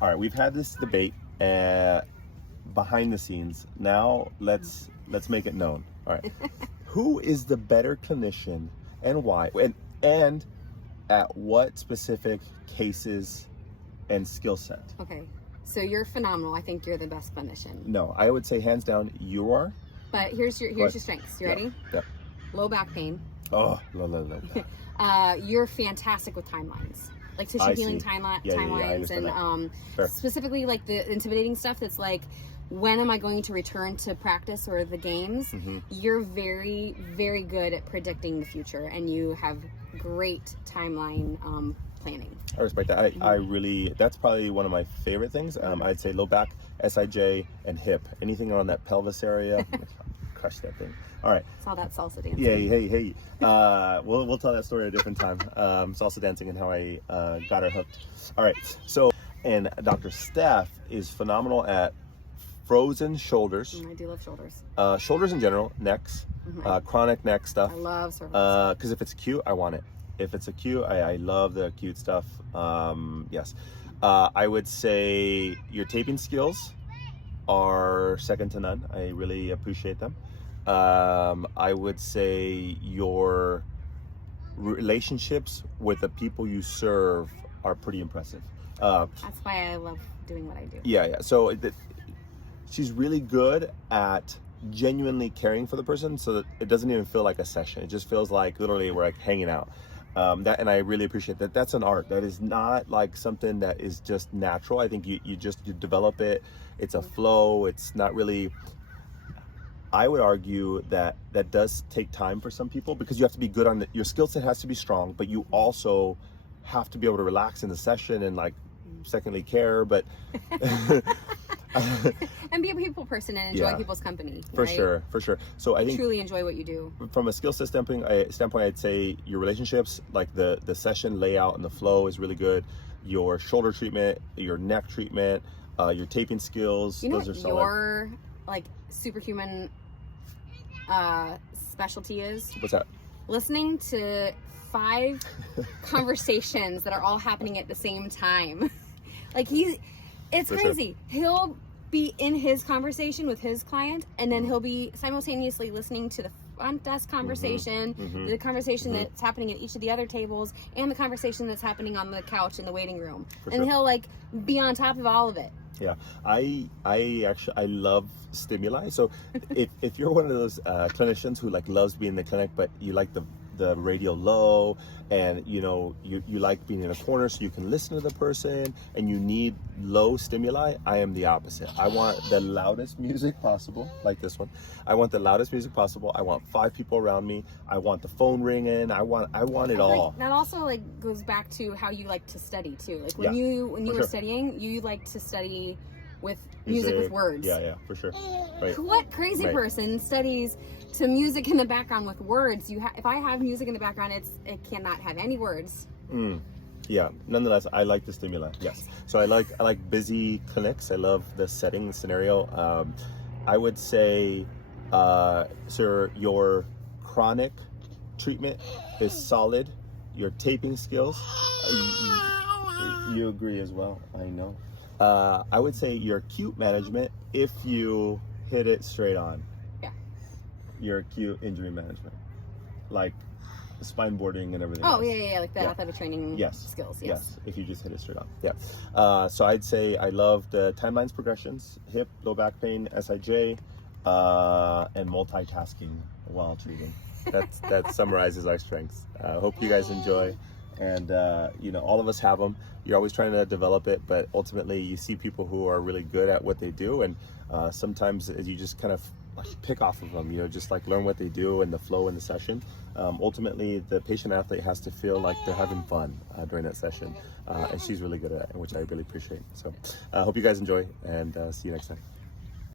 All right, we've had this debate behind the scenes. Now let's make it known. All right, who is the better clinician and why? And at what specific cases and skill set? Okay, so you're phenomenal. I think you're the best clinician. No, I would say hands down you are. But here's your strengths. You ready? Yep. Low back pain. Oh, low back. You're fantastic with timelines, like tissue healing timelines, and specifically like the intimidating stuff that's like, when am I going to return to practice or the games? Mm-hmm. You're very, very good at predicting the future, and you have great timeline planning. I respect that. I really, that's probably one of my favorite things. I'd say low back, SIJ, and hip. Anything on that pelvis area, crush that thing. All right. It's all that salsa dancing. Yeah, hey. We'll tell that story at a different time. Salsa dancing and how I got her hooked. All right. So, and Dr. Steph is phenomenal at frozen shoulders. I do love shoulders. Shoulders in general, necks, chronic neck stuff. I love cervical. Because if it's acute, I want it. If it's acute, I love the acute stuff. Yes. I would say your taping skills are second to none. I really appreciate them. I would say your relationships with the people you serve are pretty impressive. That's why I love doing what I do. Yeah. So she's really good at genuinely caring for the person, so that it doesn't even feel like a session. It just feels like literally we're like hanging out. And I really appreciate that. That's an art. That is not like something that is just natural. I think you develop it. It's a flow. It's not really. I would argue that does take time for some people, because you have to be good on your skill set has to be strong, but you also have to be able to relax in the session and like secondly care, but and be a people person and enjoy people's company. For sure. So I think truly enjoy what you do. From a skill set standpoint, I'd say your relationships, like the session layout and the flow is really good. Your shoulder treatment, your neck treatment, your taping skills, those are solid. Your like superhuman specialty is? What's that? Listening to 5 conversations that are all happening at the same time. Like it's crazy. Sure. He'll be in his conversation with his client, and then he'll be simultaneously listening to the front desk conversation, the conversation that's happening at each of the other tables, and the conversation that's happening on the couch in the waiting room. He'll like be on top of all of it. Yeah, I love stimuli. So if you're one of those clinicians who like loves being in the clinic, but you like the radio low, and you like being in a corner so you can listen to the person, and you need low stimuli, I am the opposite. I want the loudest music possible, like this one. I want the loudest music possible. I want 5 people around me. I want the phone ringing. I want it all. That also like goes back to how you like to study too. Like when you were studying, you like to study with music with words. Yeah, for sure. Right. What crazy person studies to music in the background with words? If I have music in the background, it cannot have any words. Yeah. Nonetheless, I like the stimuli. Yes. So I like busy clinics. I love the setting, the scenario. I would say, sir, your chronic treatment is solid. Your taping skills, you agree as well. I know. I would say your acute management, if you hit it straight on. Yeah. Your acute injury management, like spine boarding and everything. Oh, yeah, like the athletic training skills. Yes, if you just hit it straight on. Yeah. So I'd say I love the timelines progressions, hip, low back pain, SIJ, and multitasking while treating. That summarizes our strengths. Hope you guys enjoy. And all of us have them. You're always trying to develop it, but ultimately you see people who are really good at what they do, and sometimes you just kind of pick off of them, just like learn what they do and the flow in the session. Ultimately, the patient athlete has to feel like they're having fun during that session, and she's really good at it, which I really appreciate. So I hope you guys enjoy, and see you next time.